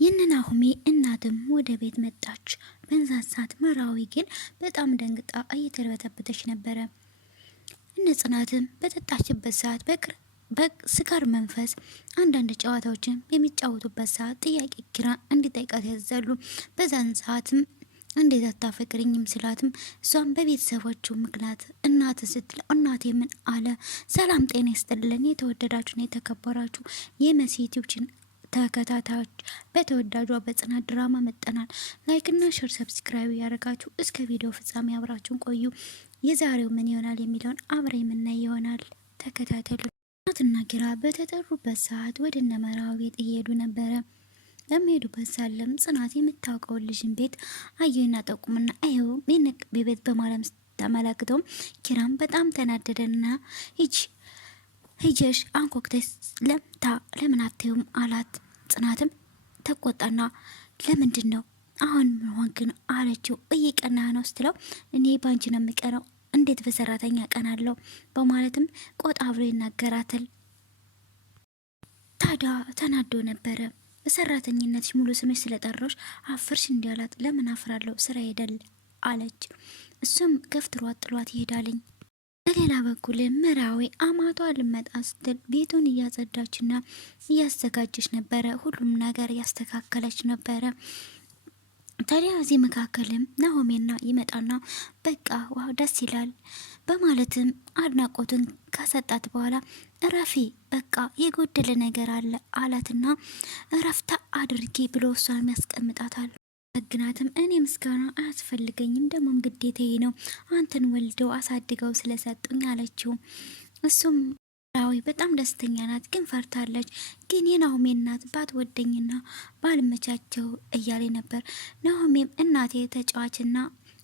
የነናሆሜ እናትም ወደ ቤት መጣች። በዛን ሰዓት መራዊ ግን በጣም ደንግጣ እየተርበተበተች ነበረ። እነ ጽናትም በጠጣችበት ሰዓት በስካር መንፈስ አንዳንድ ጨዋታዎችን የሚጫወቱበት ሰዓት ጥያቄ ኪራ እንዲጠይቃት ያዛሉ። በዛን ሰዓትም እንዴት አታፈቅርኝም ስላትም እሷም በቤተሰቦቹ ምክንያት እናት ስትለው እናቴ ምን አለ። ሰላም ጤና ይስጥልን የተወደዳችሁና የተከበራችሁ የመሲ ዩቲዩብ ተከታታዮች በተወዳጇ በጽናት ድራማ መጠናል። ላይክ እና ሼር ሰብስክራይብ ያደረጋችሁ እስከ ቪዲዮ ፍጻሜ አብራችሁን ቆዩ። የዛሬው ምን ይሆናል የሚለውን አብረ የምናይ ይሆናል። ተከታተሉ። ጽናትና ኪራ በተጠሩበት ሰዓት ወደ እነ መራዊ ቤት እየሄዱ ነበረ። በሚሄዱበት ሳለም ጽናት የምታውቀውን ልጅን ቤት አየና ጠቁምና አየው የነቅ ቤት በማለም ተመላክተው ኪራም በጣም ተናደደና ሂጅሽ አንኮክተስ ለምን አትዩም አላት። ጽናትም ተቆጣና ለምንድን ነው አሁን ሆን ግን አለችው። እየቀና ነው ስትለው እኔ ባንቺ ነው የምቀረው እንዴት በሰራተኛ ቀናለሁ በማለትም ቆጣ ብሎ ይናገራታል። ታዲያ ተናዶ ነበረ። በሰራተኝነትሽ ሙሉ ስምሽ ስለጠራሽ አፍርሽ እንዲያላት ለምን አፍራለሁ ስራ ሄደል አለች። እሱም ገፍትሯት ጥሏት ይሄዳልኝ። በሌላ በኩል መራዊ አማቷ ልመጣ ስትል ቤቱን እያጸዳችና እያዘጋጀች ነበረ። ሁሉም ነገር እያስተካከለች ነበረ። ታዲያ እዚህ መካከልም ናሆሜና ይመጣና በቃ ዋው ደስ ይላል በማለትም አድናቆቱን ካሰጣት በኋላ እረፊ በቃ የጎደለ ነገር አለ አላትና እረፍታ አድርጊ ብሎ እሷም ያስቀምጣታል። ግናትም እኔ ምስጋና አያስፈልገኝም ደግሞም ግዴታዬ ነው አንተን ወልደው አሳድገው ስለሰጡኝ አለችው። እሱም መራዊ በጣም ደስተኛ ናት፣ ግን ፈርታለች። ግን የናሆሜ እናት ባትወደኝና ባልመቻቸው እያለ ነበር። ናሆሜም እናቴ ተጫዋችና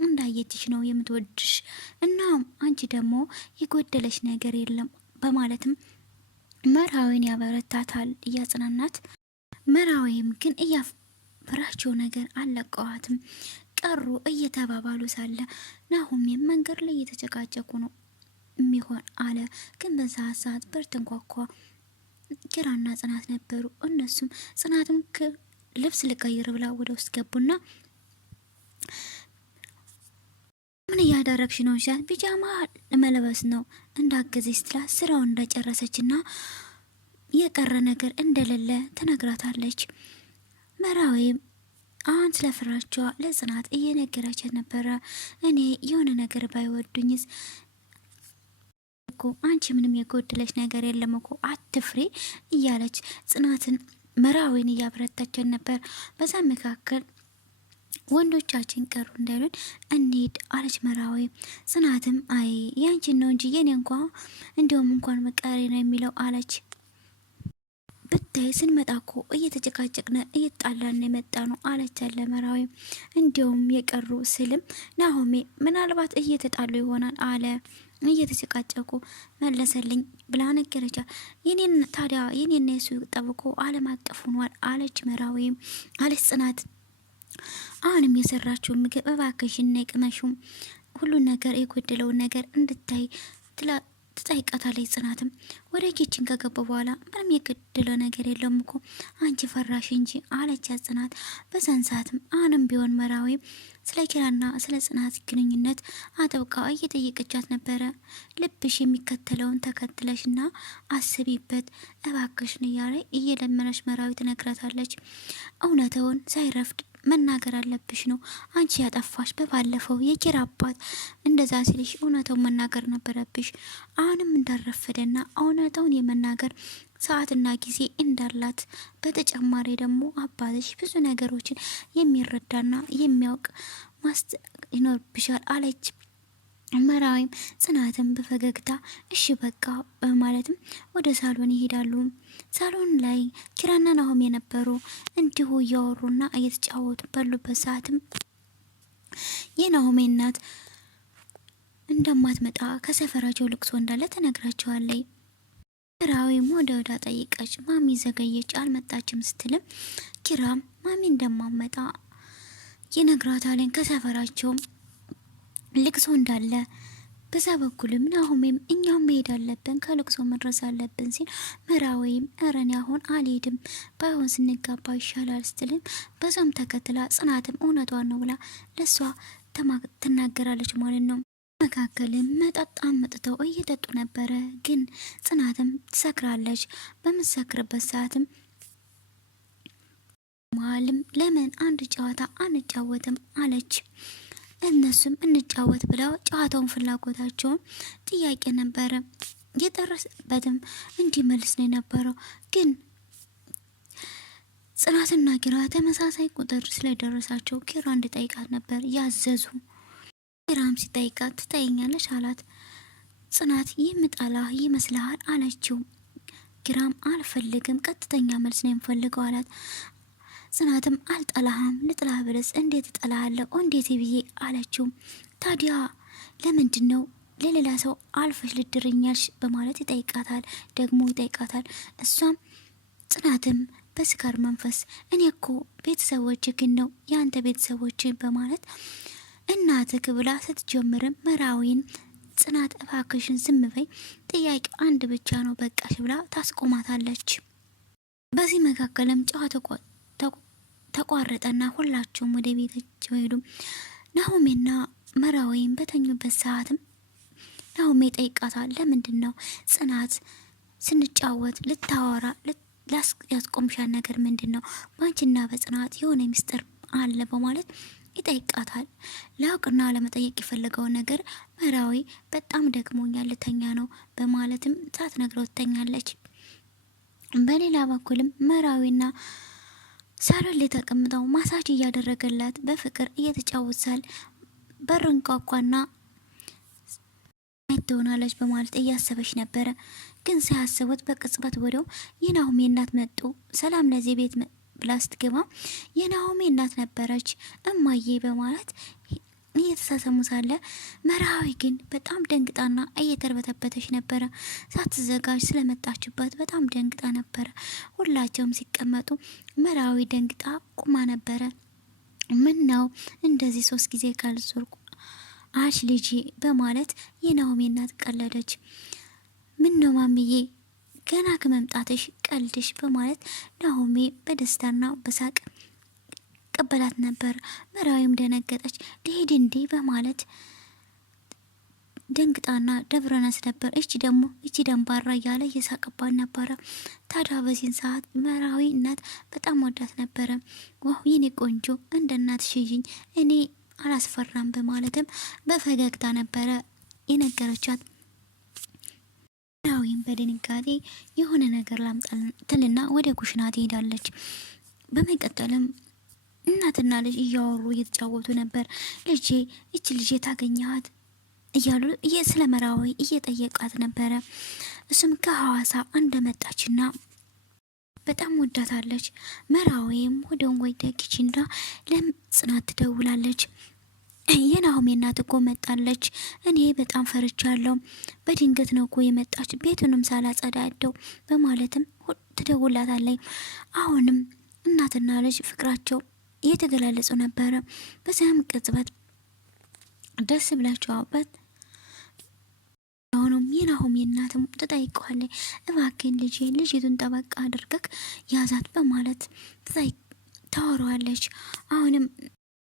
እንዳየችሽ ነው የምትወድሽ፣ እናም አንቺ ደግሞ የጎደለሽ ነገር የለም በማለትም መራዊን ያበረታታል እያጽናናት። መራዊም ግን እያፈራቸው ነገር አለቀዋትም ቀሩ እየተባባሉ ሳለ ናሆሜም መንገድ ላይ እየተጨቃጨቁ ነው የሚሆን አለ። ግን በዛ ሰዓት በር ተንኳኳ። ኪራና ጽናት ነበሩ። እነሱም ጽናትም ልብስ ልቀይር ብላ ወደ ውስጥ ገቡና ምን እያደረግሽ ነው? ሻት ቢጃማ ለመለበስ ነው እንዳገዘች ስትላት ስራውን እንደጨረሰችና የቀረ ነገር እንደሌለ ትነግራታለች። መራዊም አሁን ስለፍራቿ ለጽናት እየነገረቻት ነበረ። እኔ የሆነ ነገር ባይወዱኝስ አንቺ ምንም የጎደለሽ ነገር የለም እኮ አትፍሪ እያለች ጽናትን መራዊን እያበረታችን ነበር። በዛ መካከል ወንዶቻችን ቀሩ እንዳይሉን እንሂድ አለች መራዊ። ጽናትም አይ ያንቺን ነው እንጂ የኔ እንዲሁም እንኳን መቃሪ ነው የሚለው አለች። ብታይ ስንመጣ እኮ እየተጨቃጨቅነ እየጣላን የመጣ ነው አለች አለ መራዊ። እንዲሁም የቀሩ ስልም ናሆሜ ምናልባት እየተጣሉ ይሆናል አለ። እየተጨቃጨቁ መለሰልኝ ብላ ነገረቻ። የኔን ታዲያ የኔና የሱ ጠብቆ ዓለም አቀፍ ሆኗል አለች መራዊ። አለች ጽናት አሁንም የሰራችው ምግብ እባክሽና የቅመሹም ሁሉን ነገር የጎደለውን ነገር እንድታይ ትጠይቃታለች። ጽናትም ወደ ኪችን ከገባ በኋላ ምንም የጎደለ ነገር የለውም እኮ አንቺ ፈራሽ እንጂ አለች ጽናት። በዛን ሰዓትም አሁንም ቢሆን መራዊ ስለ ኪራና ስለ ጽናት ግንኙነት አጥብቃ እየጠየቀቻት ነበረ። ልብሽ የሚከተለውን ተከትለሽና አስቢበት እባክሽን እያለ እየለመነች መራዊ ትነግራታለች። እውነታውን ሳይረፍድ መናገር አለብሽ ነው አንቺ ያጠፋሽ በባለፈው የኪራ አባት እንደዛ ሲልሽ እውነታውን መናገር ነበረብሽ። አሁንም እንዳረፈደና እውነታውን የመናገር ሰዓትና ጊዜ እንዳላት በተጨማሪ ደግሞ አባትሽ ብዙ ነገሮችን የሚረዳና የሚያውቅ ይኖርብሻል አለች መራዊም። ጽናትም በፈገግታ እሺ በቃ በማለትም ወደ ሳሎን ይሄዳሉ። ሳሎን ላይ ኪራና ናሆም የነበሩ እንዲሁ እያወሩና እየተጫወቱ ባሉበት ሰዓትም የናሆሜ እናት እንደማትመጣ ከሰፈራቸው ልቅሶ እንዳለ ተነግራቸዋለች። ኪራዊም ወደ ጠይቀች ማሚ ዘገየች አልመጣችም ስትልም ኪራም ማሚ እንደማመጣ ይነግራታለን። ከሰፈራቸው ልቅሶ እንዳለ በዛ በኩልም ናሆሜም እኛም መሄድ አለብን ከልቅሶ መድረስ አለብን ሲል ምራዊም እረን አሁን አልሄድም ባይሆን ስንጋባ ይሻላል ስትልም በዛም ተከትላ ጽናትም እውነቷን ነው ብላ ለሷ ትናገራለች ማለት ነው። መካከልም መጠጥ አምጥተው እየጠጡ ነበረ። ግን ጽናትም ትሰክራለች። በምትሰክርበት ሰዓትም መሀልም ለምን አንድ ጨዋታ አንጫወትም አለች። እነሱም እንጫወት ብለው ጨዋታውን ፍላጎታቸውን ጥያቄ ነበረ የደረሰበትም እንዲመልስ ነው የነበረው። ግን ጽናትና ኪራ ተመሳሳይ ቁጥር ስለደረሳቸው ኪራ እንዲጠይቃት ነበር ያዘዙ። ኪራም ሲጠይቃት ትጠይኛለሽ አላት። ጽናት የምጠላህ ይመስልሃል አለችው። ኪራም አልፈልግም ቀጥተኛ መልስ ነው የምፈልገው አላት። ጽናትም አልጠላህም ልጥላህ ብለስ እንዴት እጠላሃለሁ እንዴት ብዬ አለችው። ታዲያ ለምንድን ነው ለሌላ ሰው አልፈሽ ልድርኛልሽ በማለት ይጠይቃታል። ደግሞ ይጠይቃታል። እሷም ጽናትም በስካር መንፈስ እኔ እኮ ቤተሰቦች ግን ነው የአንተ ቤተሰቦች በማለት እናትህ ብላ ስትጀምርም መራዊን ጽናት እባክሽን ዝም በይ ጥያቄው አንድ ብቻ ነው በቃሽ ብላ ታስቆማታለች። በዚህ መካከልም ጨዋታው ተቋረጠና ሁላቸውም ወደ ቤታቸው ሄዱ። ናሆሜና መራዊም በተኙበት ሰዓትም ናሆሜ ጠይቃታል። ለምንድን ነው ጽናት ስንጫወት ልታወራ ያስቆምሻል ነገር ምንድን ነው? ባንቺና በጽናት የሆነ ሚስጥር አለ በማለት ይጠይቃታል። ላውቅና ለመጠየቅ የፈለገው ነገር መራዊ በጣም ደክሞኛል ልተኛ ነው በማለትም ሳትነግረው ትተኛለች። በሌላ በኩልም መራዊና ሳሎን ላይ ተቀምጠው ማሳጅ እያደረገላት በፍቅር እየተጫወታል። በርን ቋቋና ትሆናለች በማለት እያሰበች ነበረ። ግን ሳያስቡት በቅጽበት ወዲያው የናሆሜ እናት መጡ። ሰላም ለዚህ ቤት ብላ ስትገባ የናሆሜ እናት ነበረች። እማዬ በማለት እየተሳሰሙ ሳለ መርሃዊ ግን በጣም ደንግጣና እየተርበተበተች ነበረ። ሳትዘጋጅ ስለመጣችበት በጣም ደንግጣ ነበረ። ሁላቸውም ሲቀመጡ መርሃዊ ደንግጣ ቁማ ነበረ። ምን ነው እንደዚህ 3 ጊዜ ካልዞርኩ አሽ ልጄ በማለት የናሆሜ እናት ቀለደች። ምን ነው ማምዬ ገና ከመምጣትሽ ቀልድሽ በማለት ናሆሜ በደስታና በሳቅ ቀበላት ነበር። መራዊም ደነገጠች። ልሄድ እንዴ በማለት ደንግጣና ደብረነስ ነበር። እቺ ደንባራ እያለ እየሳቀባት ነበረ። ታዲያ በዚህን ሰዓት መራዊ እናት በጣም ወዳት ነበረ። ዋው የኔ ቆንጆ እንደ እናት ሽይኝ እኔ አላስፈራም በማለትም በፈገግታ ነበረ የነገረቻት። መራዊም በድንጋጤ የሆነ ነገር ላምጣልትና ወደ ኩሽና ትሄዳለች። በመቀጠልም እናትና ልጅ እያወሩ እየተጫወቱ ነበር። ልጄ እች ልጄ ታገኘሃት እያሉ ስለ መራዊ እየጠየቃት ነበረ። እሱም ከሐዋሳ እንደመጣችና በጣም ወዳታለች። መራዊም ወደ ወይደ ኪችንዳ ለጽናት ትደውላለች። የናሆሜ እናት እኮ መጣለች፣ እኔ በጣም ፈርቻለሁ፣ በድንገት ነው እኮ የመጣች ቤቱንም ሳላጸዳደው በማለትም ትደውላታለች። አሁንም እናትና ልጅ ፍቅራቸው እየተገላለጹ ነበረ። በዚያም ቅጽበት ደስ ብላቸዋበት አሁንም የናሆሜ እናትም ትጠይቀዋለች። እባክህን ልጅቱን ጠበቃ አድርገክ ያዛት በማለት ታወራዋለች። አሁንም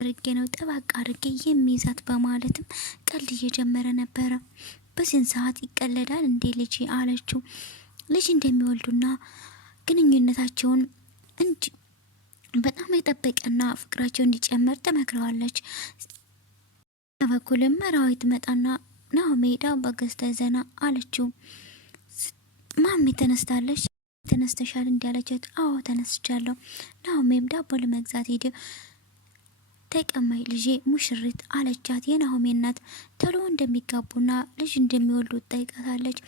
አድርጌ ነው ጠበቃ አድርጌ የሚይዛት በማለትም ቀልድ እየጀመረ ነበረ። በዚህን ሰዓት ይቀለዳል እንዴ ልጅ አለችው። ልጅ እንደሚወልዱና ግንኙነታቸውን በጣም የጠበቀና ፍቅራቸው እንዲጨመር ተመክረዋለች። በበኩልም መራዊ ትመጣና ናሆሜ ዳቦ ገዝታ ዘና አለችው። ማሚ ተነስታለች። ተነስተሻል እንዲያለቻት አዎ ተነስቻለሁ። ናሆሜም ዳቦ ለመግዛት ሄደ። ተቀማይ ልጄ ሙሽሪት አለቻት። የናሆሜ እናት ተሎ እንደሚጋቡና ልጅ እንደሚወልዱ ጠይቃታለች።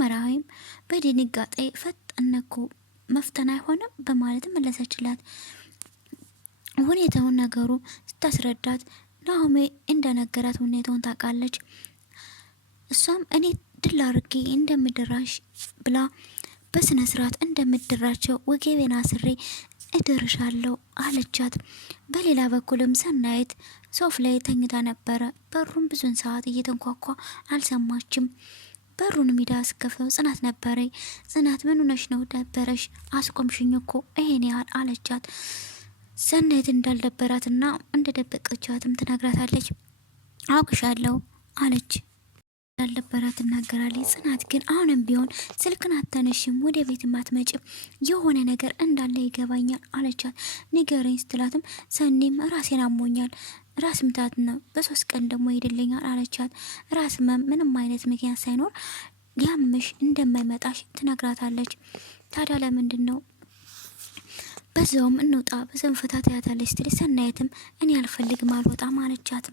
መራዊም በድንጋጤ ፈጠነኩ መፍተን አይሆንም በማለት መለሰችላት። ሁኔታውን ነገሩ ስታስረዳት ናሆሜ እንደነገራት ሁኔታውን ታውቃለች። እሷም እኔ ድል አድርጌ እንደምድራሽ ብላ በስነ ስርዓት እንደምድራቸው ወገቤን አስሬ እደርሻለሁ አለቻት። በሌላ በኩልም ሰናይት ሶፍ ላይ ተኝታ ነበረ። በሩን ብዙን ሰዓት እየተንኳኳ አልሰማችም። በሩን ሜዳ አስከፈው ጽናት ነበረኝ። ጽናት ምን ሆነሽ ነው? ደበረሽ? አስቆምሽኝ እኮ ይሄን ያህል አለቻት። ሰናይት እንዳልደበራትና እንደደበቀቻትም ትነግራታለች። አውቅሻለሁ አለች። እንዳልደበራት ትናገራለች። ጽናት ግን አሁንም ቢሆን ስልክን አታነሽም፣ ወደ ቤት አትመጭም፣ የሆነ ነገር እንዳለ ይገባኛል አለቻት። ንገረኝ ስትላትም ሰኔም ራሴን አሞኛል፣ ራስ ምታት ነው፣ በ3 ቀን ደግሞ ይሄድልኛል አለቻት። ራስ ምንም አይነት ምክንያት ሳይኖር ሊያምሽ እንደማይመጣሽ ትነግራታለች። ታዲያ ለምንድን ነው በዛውም እንውጣ በዘን ፍታት ያታለች ስትል ሰናይትም እኔ አልፈልግም አልወጣም አለቻት።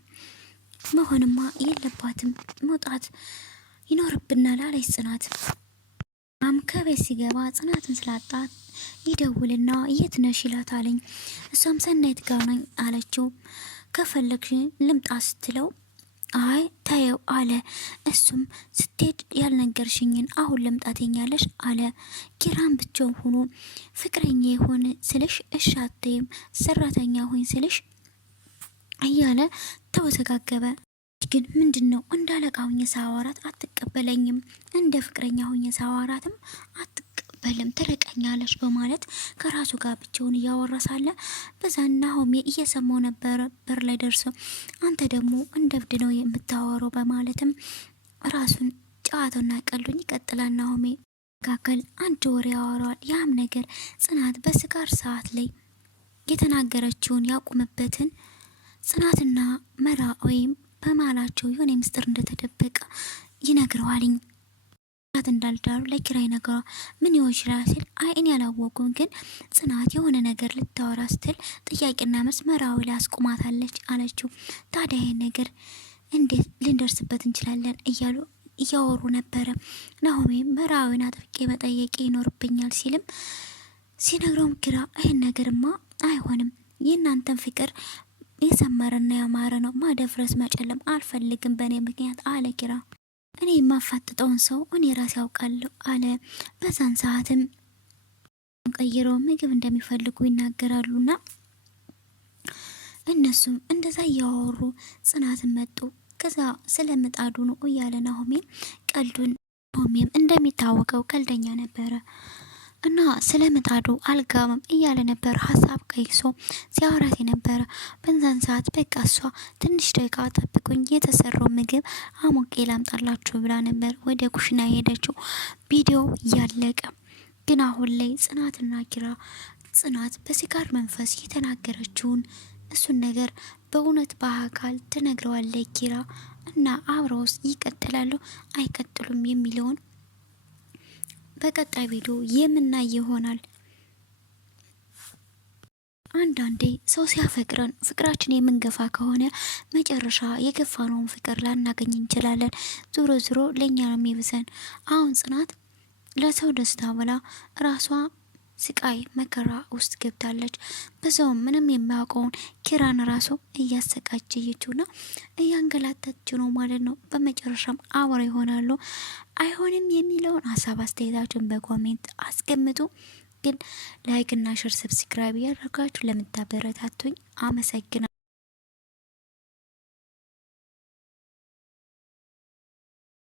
መሆንማ የለባትም መውጣት ይኖርብናል አለች ጽናት። ከቤት ሲገባ ጽናትን ስላጣት ይደውልና የት ነሽ ይላታለኝ። እሷም ሰናይት ጋር ነኝ አለችው። ከፈለግሽ ልምጣ ስትለው አይ ታየው አለ። እሱም ስትሄድ ያልነገርሽኝን አሁን ልምጣተኛለሽ አለ። ኪራን ብቻው ሆኖ ፍቅረኛ የሆነ ስልሽ እሺ አትይም፣ ሰራተኛ ሆኝ ስልሽ እያለ ተወዘጋገበ። ግን ምንድን ነው እንዳለቃ ሁኜ ሳዋራት አትቀበለኝም፣ እንደ ፍቅረኛ ሁኜ ሳዋራትም አትቀበልም፣ ትርቀኛለች በማለት ከራሱ ጋር ብቻውን እያወራ ሳለ በዛና ናሆሜ እየሰማው ነበረ። በር ላይ ደርሶ አንተ ደግሞ እንደ እብድ ነው የምታወራው በማለትም ራሱን ጨዋታውና ቀልዱን ይቀጥላል። ናሆሜ መካከል አንድ ወሬ ያወራዋል። ያም ነገር ጽናት በስካር ሰዓት ላይ የተናገረችውን ያቁምበትን ጽናትና መራ ወይም በማላቸው የሆነ ምስጢር እንደተደበቀ ይነግረዋልኝ። ጽናት እንዳልዳሩ ለኪራ ይነግረዋል። ምን ይሆን ይችላል ሲል አይ እኔ ያላወቁም፣ ግን ጽናት የሆነ ነገር ልታወራ ስትል ጥያቄና መልስ መራዊ ላይ አስቁማታለች አለችው። ታዲያ ይሄን ነገር እንዴት ልንደርስበት እንችላለን እያሉ እያወሩ ነበረ። ናሆሜ መራዊን አጥብቄ መጠየቅ ይኖርብኛል ሲልም ሲነግረውም ኪራ ይሄን ነገርማ አይሆንም፣ የእናንተን ፍቅር የሰመረና ያማረ ነው፣ ማደፍረስ መጨለም አልፈልግም በእኔ ምክንያት አለ ኪራ። እኔ የማፋጥጠውን ሰው እኔ ራሴ ያውቃለሁ አለ። በዛን ሰዓትም ቀይረው ምግብ እንደሚፈልጉ ይናገራሉና እነሱም እንደዛ እያወሩ ጽናትን መጡ። ከዛ ስለ ምጣዱ ነው እያለ ናሆሜም ቀልዱን፣ ናሆሜም እንደሚታወቀው ቀልደኛ ነበረ እና ስለ ምጣዱ አልጋምም እያለ ነበር ሀሳብ ቀይሶ ሲያወራት የነበረ። በዛን ሰዓት በቃ እሷ ትንሽ ደቂቃ ጠብቁኝ የተሰራው ምግብ አሞቄ ላምጣላችሁ ብላ ነበር ወደ ኩሽና ሄደችው። ቪዲዮ እያለቀ ግን አሁን ላይ ጽናትና ኪራ ጽናት በሲጋር መንፈስ የተናገረችውን እሱን ነገር በእውነት በአካል ትነግረዋለች ኪራ እና አብረውስ ይቀጥላሉ አይቀጥሉም የሚለውን በቀጣይ ቪዲዮ የምናይ ይሆናል። አንዳንዴ ሰው ሲያፈቅረን ፍቅራችን የምንገፋ ከሆነ መጨረሻ የገፋነውን ፍቅር ላናገኝ እንችላለን። ዞሮ ዞሮ ለእኛ ነው የሚብሰን። አሁን ጽናት ለሰው ደስታ ብላ ራሷ ስቃይ መከራ ውስጥ ገብታለች። በዛውም ምንም የማያውቀውን ኪራን ራሱ እያሰቃጀችውና እያንገላታችው ነው ማለት ነው። በመጨረሻም አብረው ይሆናሉ አይሆንም የሚለውን ሀሳብ አስተያየታችሁን በኮሜንት አስቀምጡ። ግን ላይክ እና ሼር ሰብስክራይብ ያደርጋችሁ ለምታበረታቱኝ አመሰግናለሁ።